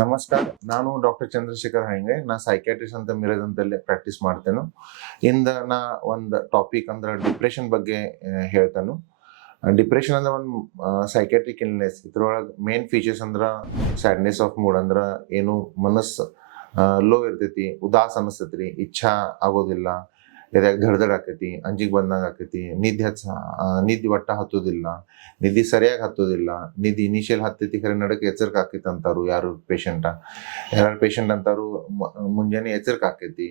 ನಮಸ್ಕಾರ, ನಾನು ಡಾಕ್ಟರ್ ಚಂದ್ರಶೇಖರ್ ಹಂಗೆ. ನಾ ಸೈಕ್ಯಾಟ್ರಿಸ್ಟ್ ಅಂತ ಮಿರಜಂತಲ್ಲಿ ಪ್ರಾಕ್ಟೀಸ್ ಮಾಡ್ತೇನೆ. ಇಂದ ನಾ ಒಂದು ಟಾಪಿಕ್ ಅಂದ್ರೆ ಡಿಪ್ರೆಷನ್ ಬಗ್ಗೆ ಹೇಳ್ತೇನೆ. ಡಿಪ್ರೆಷನ್ ಅಂದ್ರೆ ಒಂದು ಸೈಕ್ಯಾಟ್ರಿಕ್ ಇಲ್ನೆಸ್. ಇದ್ರೊಳಗೆ ಮೇನ್ ಫೀಚರ್ಸ್ ಅಂದ್ರೆ ಸ್ಯಾಡ್ನೆಸ್ ಆಫ್ ಮೂಡ್, ಅಂದ್ರೆ ಏನು ಮನಸ್ಸು ಲೋ ಇರ್ತೈತಿ, ಉದಾಸ್ ಅನಿಸ್ತೈತಿ, ಇಚ್ಛಾ ಆಗೋದಿಲ್ಲ, ಎದ್ಯಾಗ ಧಡ್ಧಡ್ ಆಕೈತಿ, ಅಂಜಿಗೆ ಬಂದಂಗ ಆಕೈತಿ, ನಿದ್ದೆ ಒಟ್ಟ ಹತ್ತೋದಿಲ್ಲ, ನಿದ್ದೆ ಸರಿಯಾಗಿ ಹತ್ತೋದಿಲ್ಲ, ನಿದ್ದೆ ಇನಿಷಿಯಲ್ ಹತ್ತೈತಿ ಖರೆ ನಡಕ್ಕೆ ಎಚ್ಚರಿಕೆ ಆಕೈತಿ ಅಂತಾರು ಯಾರು ಪೇಷಂಟ್ ಅಂತಾರು. ಮುಂಜಾನೆ ಎಚ್ಚರಿಕೆ ಆಕೈತಿ,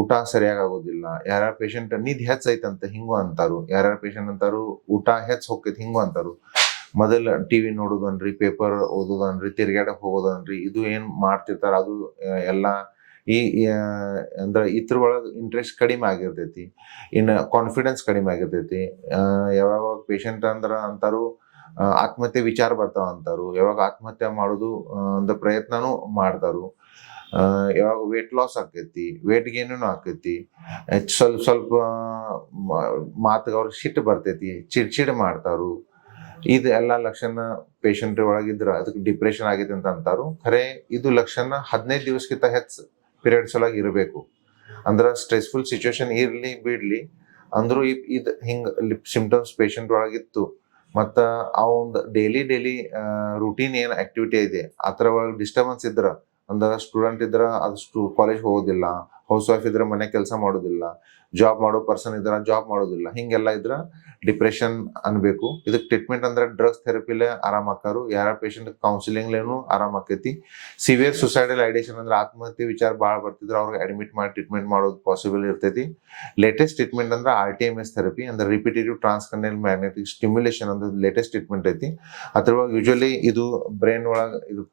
ಊಟ ಸರಿಯಾಗಿ ಆಗೋದಿಲ್ಲ. ಯಾರ್ಯಾರ ಪೇಷಂಟ್ ನಿದ್ದೆ ಹೆಚ್ಚೈತಂತ ಹಿಂಗೂ ಅಂತಾರು. ಯಾರ್ಯಾರ ಪೇಷಂಟ್ ಅಂತಾರು ಊಟ ಹೊಕ್ಕೈತಿ ಹಿಂಗೂ ಅಂತಾರು. ಮೊದಲ ಟಿವಿ ನೋಡೋದನ್ರಿ, ಪೇಪರ್ ಓದೋದನ್ರಿ, ತಿರ್ಗಾಡಕ್ ಹೋಗೋದನ್ರಿ, ಇದು ಏನ್ ಮಾಡ್ತಿರ್ತಾರ ಅದು ಎಲ್ಲಾ ಅಂದ್ರೆ ಇದ್ರ ಒಳಗೆ ಇಂಟ್ರೆಸ್ಟ್ ಕಡಿಮೆ ಆಗಿರ್ತೈತಿ. ಇನ್ನು ಕಾನ್ಫಿಡೆನ್ಸ್ ಕಡಿಮೆ ಆಗಿರ್ತೈತಿ. ಯಾವಾಗ ಪೇಷಂಟ್ ಅಂತಾರು ಆತ್ಮಹತ್ಯೆ ವಿಚಾರ ಬರ್ತಾವ ಅಂತಾರು. ಯಾವಾಗ ಆತ್ಮಹತ್ಯೆ ಮಾಡೋದು ಒಂದು ಪ್ರಯತ್ನನೂ ಮಾಡ್ತಾರು. ಯಾವಾಗ ವೇಟ್ ಲಾಸ್ ಆಕೈತಿ, ವೇಟ್ ಗೇನು ಆಕೈತಿ, ಸ್ವಲ್ಪ ಮಾತಿಗೆ ಅವ್ರಿಗೆ ಸಿಟ್ಟು ಬರ್ತೈತಿ, ಚಿಡ್ಚಿಡ್ ಮಾಡ್ತಾರು. ಇದು ಎಲ್ಲಾ ಲಕ್ಷಣ ಪೇಷಂಟ್ ಒಳಗಿದ್ರ ಅದಕ್ಕೆ ಡಿಪ್ರೆಷನ್ ಆಗೈತೆ ಅಂತ ಅಂತಾರು. ಖರೆ ಇದು ಲಕ್ಷಣ 15 ದಿವಸಕ್ಕಿಂತ ಹೆಚ್ಚು ಪೀರಿಯಡ್ಸ್ ಒಳಗೆ ಇರಬೇಕು. ಅಂದ್ರ ಸ್ಟ್ರೆಸ್ಫುಲ್ ಸಿಚುವೇಶನ್ ಇರ್ಲಿ ಬಿಡ್ಲಿ ಅಂದ್ರೂ ಇದು ಹಿಂಗ ಸಿಂಪ್ಟಮ್ಸ್ ಪೇಷಂಟ್ ಒಳಗಿತ್ತು ಮತ್ತ ಅವಂದ್ ಡೈಲಿ ರೂಟೀನ್ ಏನ್ ಆಕ್ಟಿವಿಟಿ ಇದೆ ಅದ್ರ ಒಳಗೆ ಡಿಸ್ಟರ್ಬೆನ್ಸ್ ಇದ್ರ, ಅಂದ್ರ ಸ್ಟೂಡೆಂಟ್ ಇದ್ರ ಅದು ಕಾಲೇಜ್ ಹೋಗೋದಿಲ್ಲ, ಹೌಸ್ ವೈಫ್ ಇದ್ರ ಮನೆ ಕೆಲಸ ಮಾಡೋದಿಲ್ಲ, ಜಾಬ್ ಮಾಡೋ ಪರ್ಸನ್ ಇದ್ರ ಜಾಬ್ ಮಾಡೋದಿಲ್ಲ, ಹಿಂಗೆಲ್ಲ ಇದ್ರ ಡಿಪ್ರೆಷನ್ ಅನ್ಬೇಕು. ಇದಕ್ಕೆ ಟ್ರೀಟ್ಮೆಂಟ್ ಅಂದ್ರೆ ಡ್ರಗ್ಸ್ ಥೆರಪಿಲೇ ಆರಾಮ್ ಆಕಾರು. ಯಾರ ಪೇಷಂಟ್ ಕೌನ್ಸಿಲಿಂಗ್ಲೇನು ಆರಾಮ್ ಆಕೈತಿ. ಸಿವಿಯರ್ ಸುಸೈಡಲ್ ಐಡಿಯೇಷನ್ ಅಂದ್ರೆ ಆತ್ಮಹತ್ಯೆ ವಿಚಾರ ಭಾಳ ಬರ್ತಿದ್ರ ಅವ್ರಿಗೆ ಅಡ್ಮಿಟ್ ಮಾಡಿ ಟ್ರೀಟ್ಮೆಂಟ್ ಮಾಡೋದು ಪಾಸಿಬಲ್ ಇರ್ತೈತಿ. ಲೇಟೆಸ್ಟ್ ಟ್ರೀಟ್ಮೆಂಟ್ ಅಂದ್ರೆ RTMS ಥೆರಪಿ ಅಂದ್ರೆ ರಿಪಿಟೇಟಿವ್ ಟ್ರಾನ್ಸ್ಕ್ರನಿಯಲ್ ಮ್ಯಾಗ್ನೆಟಿಕ್ ಸ್ಟಿಮ್ಯುಲೇಷನ್ ಅಂದ್ರೆ ಲೇಟೆಸ್ಟ್ ಟ್ರೀಟ್ಮೆಂಟ್ ಐತಿ. ಅದ್ರೊಳಗೆ ಯೂಶುವಲಿ ಇದು ಬ್ರೈನ್ ಒಳಗೆ ಇದು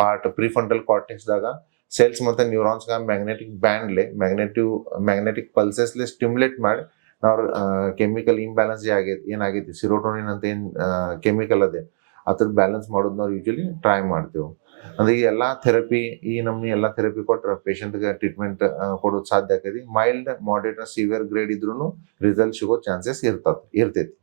ಪಾರ್ಟ್ ಪ್ರಿಫ್ರಂಟಲ್ ಕಾರ್ಟೆಕ್ಸ್ ದಾಗ ಸೆಲ್ಸ್ ಮತ್ತೆ neurons magnetic band magnetic pulses stimulate ಮಾಡಿ ನಾವು ಕೆಮಿಕಲ್ ಇಂಬ್ಯಾಲೆನ್ಸ್ ಏನಾಗೈತಿ, ಸಿರೋಟೋನಿನ್ ಅಂತ ಏನ್ ಕೆಮಿಕಲ್ ಅದೇ ಅದ್ರ ಬ್ಯಾಲೆನ್ಸ್ ಮಾಡೋದು ನಾವು ಯೂಶಲಿ ಟ್ರೈ ಮಾಡ್ತೇವೆ. ಅಂದ್ರೆ ಈ ಎಲ್ಲಾ ಥೆರಪಿ ಎಲ್ಲಾ ಥೆರಪಿ ಕೊಟ್ರೆ ಪೇಷಂಟ್ಗೆ ಟ್ರೀಟ್ಮೆಂಟ್ ಕೊಡೋದು ಸಾಧ್ಯ ಆಕೈತಿ. ಮೈಲ್ಡ್, ಮಾಡರೇಟ್, ಸಿವಿಯರ್ ಗ್ರೇಡ್ ಇದ್ರೂ ರಿಸಲ್ಟ್ ಸಿಗೋ ಚಾನ್ಸಸ್ ಇರ್ತೈತಿ.